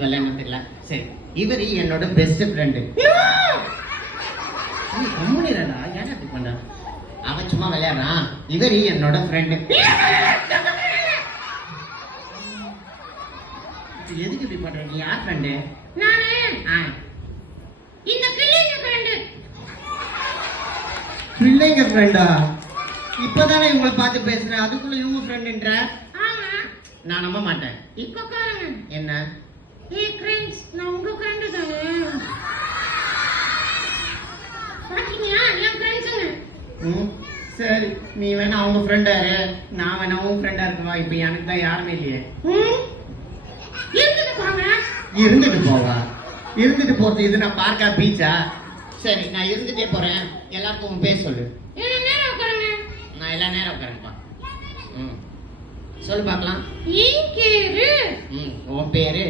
வந்து விளையாண்டு தெரியல. சரி, இவர் என்னோட பெஸ்ட் ஃப்ரெண்டு. கம்முனிடா, ஏன் அப்படி பண்ற? அவன் சும்மா விளையாடுறான். இவர் என்னோட ஃப்ரெண்டு. எதுக்கு இப்படி பண்ற? நீ யார் ஃப்ரெண்டு? நானே இந்த பிள்ளைங்க ஃப்ரெண்டு. பிள்ளைங்க ஃப்ரெண்டா? இப்பதானே இவங்களை பார்த்து பேசுறேன், அதுக்குள்ள இவங்க ஃப்ரெண்டுன்ற? ஆமா, நான் நம்ப மாட்டேன். இப்ப பாருங்க. என்ன? ஏய் ஃப்ரெண்ட்ஸ், நான் உங்க ஃப்ரெண்டு தானே. பாத்தீங்களா, என் ஃப்ரெண்ட்ஸுங்க. சரி, நீ வேணா அவங்க ஃப்ரெண்டா இரு, நான் வேணா உன் ஃப்ரெண்டா இருக்கவா? இப்ப எனக்கு தான் யாருமே இல்லையே. இருந்துட்டு போங்க. இருந்துட்டு போவா? இருந்துட்டு போறது இது நான் பார்க்கா பீச்சா? சரி, நான் இருந்துட்டே போறேன். எல்லாருக்கும் உன் பேர் சொல்லு. நேரம் உட்காருங்க. நான் எல்லா நேரம் உட்காரேன்ப்பா. சொல்லு பார்க்கலாம். ஈ கேரு. உன் பேரு?